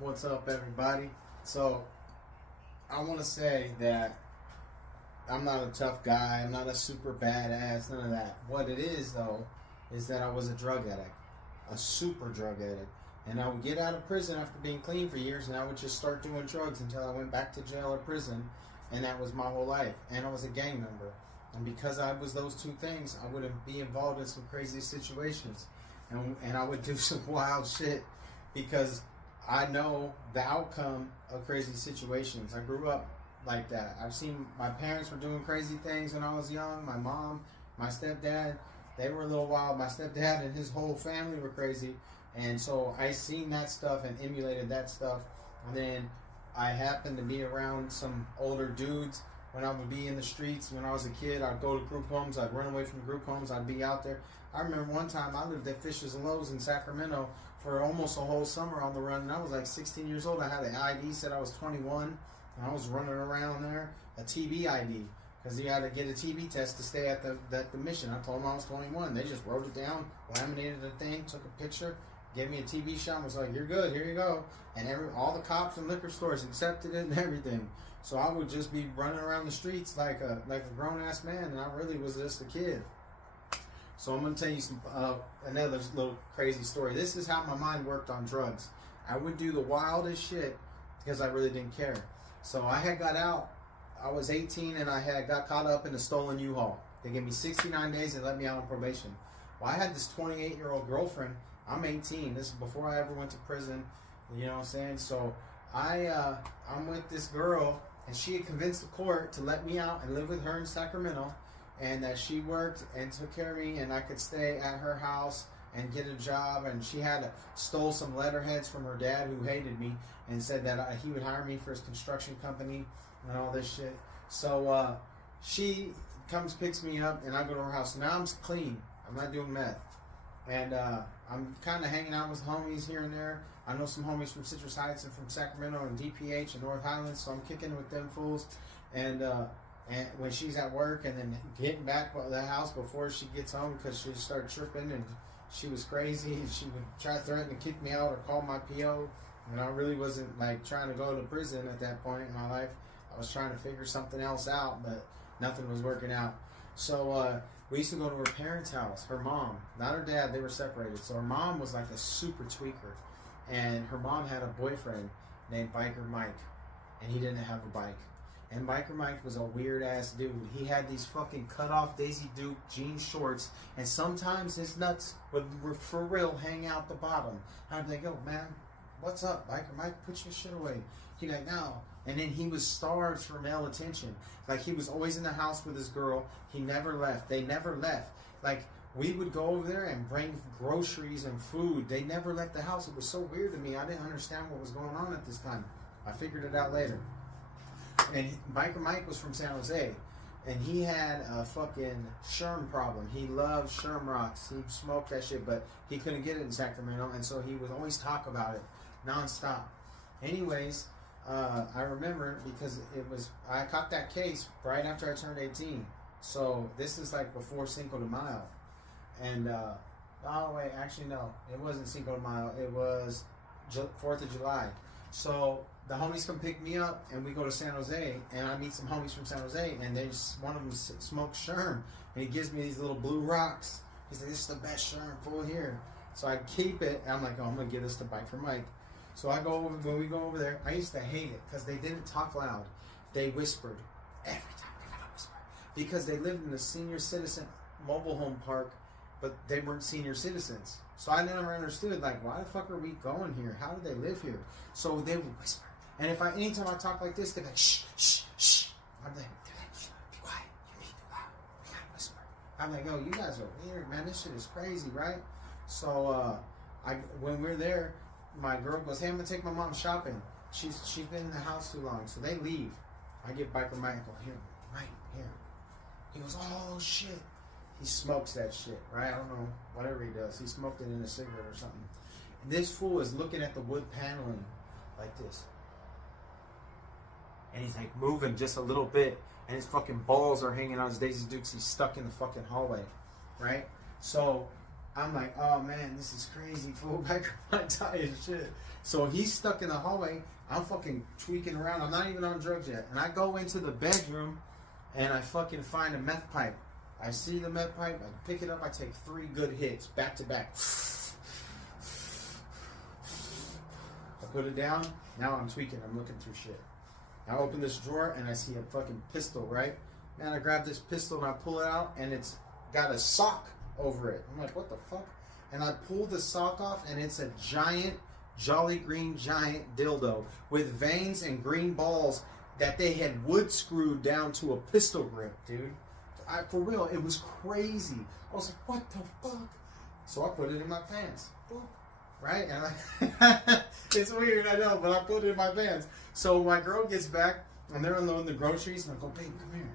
What's up, everybody? So, I want to say that I'm not a tough guy. I'm not a super badass. None of that. What it is, though, is that I was a drug addict, a super drug addict. And I would get out of prison after being clean for years, and I would just start doing drugs until I went back to jail or prison, and that was my whole life. And I was a gang member. And because I was those two things, I would be involved in some crazy situations. And I would do some wild shit because I know the outcome of crazy situations. I grew up like that. I've seen my parents were doing crazy things when I was young. My mom, my stepdad, they were a little wild. My stepdad and his whole family were crazy. And so I seen that stuff and emulated that stuff. And then I happened to be around some older dudes when I would be in the streets. When I was a kid, I'd go to group homes. I'd run away from group homes. I'd be out there. I remember one time I lived at Fisher's and Lowe's in Sacramento for almost a whole summer on the run. And I was like 16 years old. I had an ID, said I was 21. And I was running around there, a TB ID. Because you had to get a TB test to stay at the mission. I told them I was 21. They just wrote it down, laminated the thing, took a picture, gave me a TB shot, and was like, "You're good, here you go." And all the cops and liquor stores accepted it and everything. So I would just be running around the streets like a grown-ass man, and I really was just a kid. So I'm going to tell you some another little crazy story. This is how my mind worked on drugs. I would do the wildest shit because I really didn't care. So I had got out. I was 18 and I had got caught up in a stolen U-Haul. They gave me 69 days and let me out on probation. Well, I had this 28-year-old girlfriend. I'm 18. This is before I ever went to prison. You know what I'm saying? So I'm with this girl, and she had convinced the court to let me out and live with her in Sacramento, and that she worked and took care of me, and I could stay at her house and get a job. And she had stole some letterheads from her dad, who hated me, and said that he would hire me for his construction company and all this shit. So she comes, picks me up, and I go to her house. Now I'm clean. I'm not doing meth. And I'm kind of hanging out with homies here and there. I know some homies from Citrus Heights and from Sacramento and DPH and North Highlands, so I'm kicking with them fools. And when she's at work, and then getting back to the house before she gets home, because she started tripping and she was crazy, and she would try to threaten to kick me out or call my PO. And I really wasn't like trying to go to prison at that point in my life. I was trying to figure something else out, but nothing was working out. So we used to go to her parents' house. Her mom, not her dad, they were separated. So her mom was like a super tweaker. And her mom had a boyfriend named Biker Mike. And he didn't have a bike. And Biker Mike was a weird ass dude. He had these fucking cut off Daisy Duke jean shorts. And sometimes his nuts would for real hang out the bottom. I'd be like, "Yo, man, what's up, Biker Mike? Put your shit away." He'd be like, "No." And then he was starved for male attention. Like, he was always in the house with his girl. He never left. They never left. Like, we would go over there and bring groceries and food. They never left the house. It was so weird to me. I didn't understand what was going on at this time. I figured it out later. And Biker Mike was from San Jose. And he had a fucking Sherm problem. He loved Sherm rocks. He smoked that shit, but he couldn't get it in Sacramento. And so he would always talk about it nonstop. Anyways, I remember because I caught that case right after I turned 18. So this is like before Cinco de Mayo. And, oh wait, actually no, it wasn't Cinco de Mayo. It was 4th of July. So the homies come pick me up, and we go to San Jose, and I meet some homies from San Jose, and one of them smokes Sherm, and he gives me these little blue rocks. He's like, "This is the best Sherm, full here." So I keep it, and I'm like, "Oh, I'm gonna give this to Biker Mike." So when we go over there, I used to hate it because they didn't talk loud. They whispered. Every time they gotta whisper. Because they lived in a senior citizen mobile home park, but they weren't senior citizens. So I never understood, like, why the fuck are we going here? How do they live here? So they would whisper. And anytime I talk like this, they'd be like, "Shh, shh, shh." I'm like, "Be quiet. You're being too loud. We gotta whisper." I'm like, "Oh, you guys are weird, man. This shit is crazy, right?" So when we're there, my girl goes, "Hey, I'm gonna take my mom shopping. She's been in the house too long." So they leave. I get Biker Mike. I go, "Here, Mike, here." He goes, "Oh shit." He smokes that shit, right? I don't know, whatever he does. He smoked it in a cigarette or something. And this fool is looking at the wood paneling like this. And he's like moving just a little bit, and his fucking balls are hanging on his Daisy Dukes. He's stuck in the fucking hallway, right? So I'm like, oh man, this is crazy. Fool, back on my tie and shit. So he's stuck in the hallway. I'm fucking tweaking around. I'm not even on drugs yet. And I go into the bedroom and I fucking find a meth pipe. I see the meth pipe. I pick it up. I take 3 good hits back to back. I put it down. Now I'm tweaking. I'm looking through shit. I open this drawer and I see a fucking pistol, right? And I grab this pistol and I pull it out and it's got a sock over it. I'm like, what the fuck? And I pull the sock off and it's a giant, Jolly Green giant dildo with veins and green balls that they had wood screwed down to a pistol grip, dude. For real, it was crazy. I was like, what the fuck? So I put it in my pants. Right? And it's weird, I know, but I put it in my pants. So my girl gets back and they're unloading the groceries and I go, babe, come here.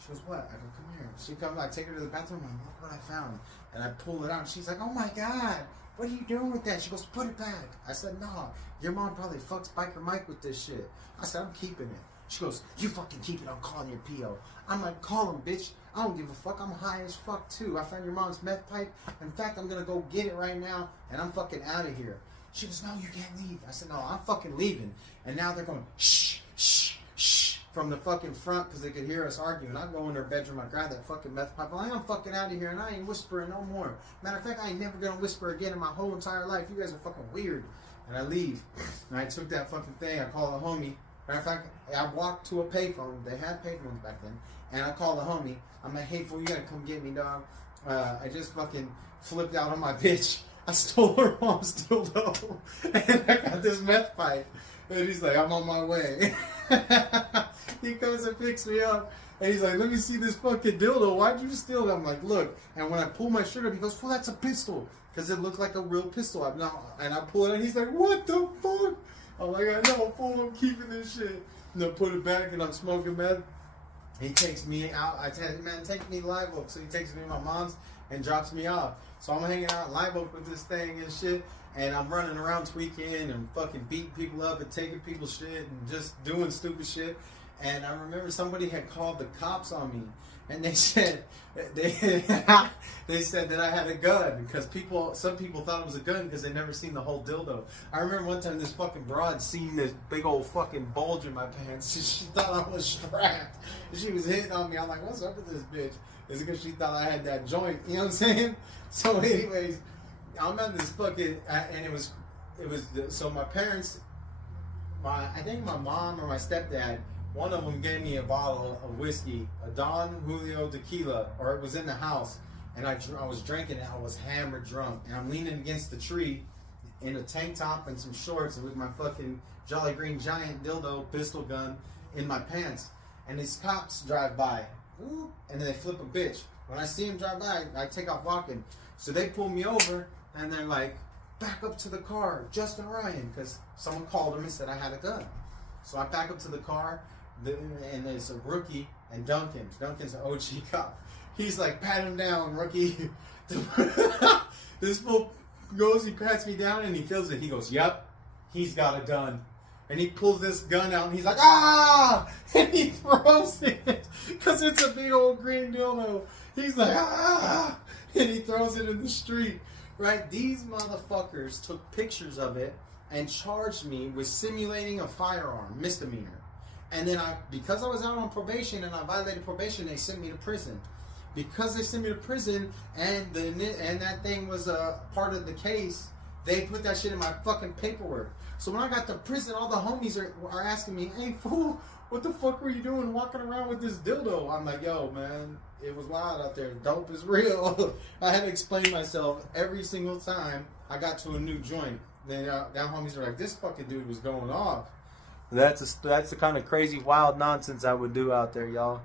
She goes, what? I go, come here. She comes, I take her to the bathroom and look what I found. And I pull it out and she's like, oh my God, what are you doing with that? She goes, put it back. I said, no, your mom probably fucks Biker Mike with this shit. I said, I'm keeping it. She goes, you fucking keep it, I'm calling your P.O. I'm like, call him, bitch. I don't give a fuck, I'm high as fuck too. I found your mom's meth pipe. In fact, I'm gonna go get it right now and I'm fucking out of here. She goes, no, you can't leave. I said, no, I'm fucking leaving. And now they're going, shh, shh, shh, from the fucking front because they could hear us arguing. I go in their bedroom, I grab that fucking meth pipe. I'm like, I'm fucking out of here and I ain't whispering no more. Matter of fact, I ain't never gonna whisper again in my whole entire life. You guys are fucking weird. And I leave. And I took that fucking thing, I call a homie. Matter of fact, I walked to a payphone. They had payphones back then. And I called a homie. I'm like, hey, fool, you gotta come get me, dog. I just fucking flipped out on my bitch. I stole her mom's dildo. And I got this meth pipe. And he's like, I'm on my way. He comes and picks me up. And he's like, let me see this fucking dildo. Why'd you steal it? I'm like, look. And when I pull my shirt up, he goes, fool, that's a pistol. Because it looked like a real pistol. And I pull it out, and he's like, what the fuck? I'm like, I know, fool, I'm keeping this shit. And I put it back, and I'm smoking meth. He takes me out. I tell him, man, take me to Live Oak. So he takes me to my mom's and drops me off. So I'm hanging out at Live Oak with this thing and shit. And I'm running around tweaking and fucking beating people up and taking people's shit and just doing stupid shit. And I remember somebody had called the cops on me. And they said they said that I had a gun because some people thought it was a gun because they never seen the whole dildo. I remember one time this fucking broad seen this big old fucking bulge in my pants. She thought I was strapped. She was hitting on me. I'm like, what's up with this bitch? Is it because she thought I had that joint? You know what I'm saying? So anyways, I'm at this fucking and it was so my parents, I think my mom or my stepdad. One of them gave me a bottle of whiskey, a Don Julio tequila, or it was in the house, and I was drinking it. I was hammered drunk, and I'm leaning against the tree in a tank top and some shorts with my fucking Jolly Green giant dildo pistol gun in my pants. And these cops drive by, and then they flip a bitch. When I see them drive by, I take off walking. So they pull me over, and they're like, back up to the car, Justin Ryan, because someone called them and said I had a gun. So I back up to the car. And there's a rookie and Duncan. Duncan's an OG cop. He's like, pat him down, rookie. This fool goes, he pats me down and he feels it. He goes, yep, he's got a gun. And he pulls this gun out and he's like, ah! And he throws it because it's a big old green dildo. He's like, ah! And he throws it in the street. Right? These motherfuckers took pictures of it and charged me with simulating a firearm misdemeanor. And then because I was out on probation and I violated probation, they sent me to prison. Because they sent me to prison and that thing was a part of the case, they put that shit in my fucking paperwork. So when I got to prison, all the homies are asking me, hey, fool, what the fuck were you doing walking around with this dildo? I'm like, yo, man, it was wild out there. Dope is real. I had to explain myself every single time I got to a new joint. Then down homies were like, this fucking dude was going off. That's the kind of crazy, wild nonsense I would do out there, y'all.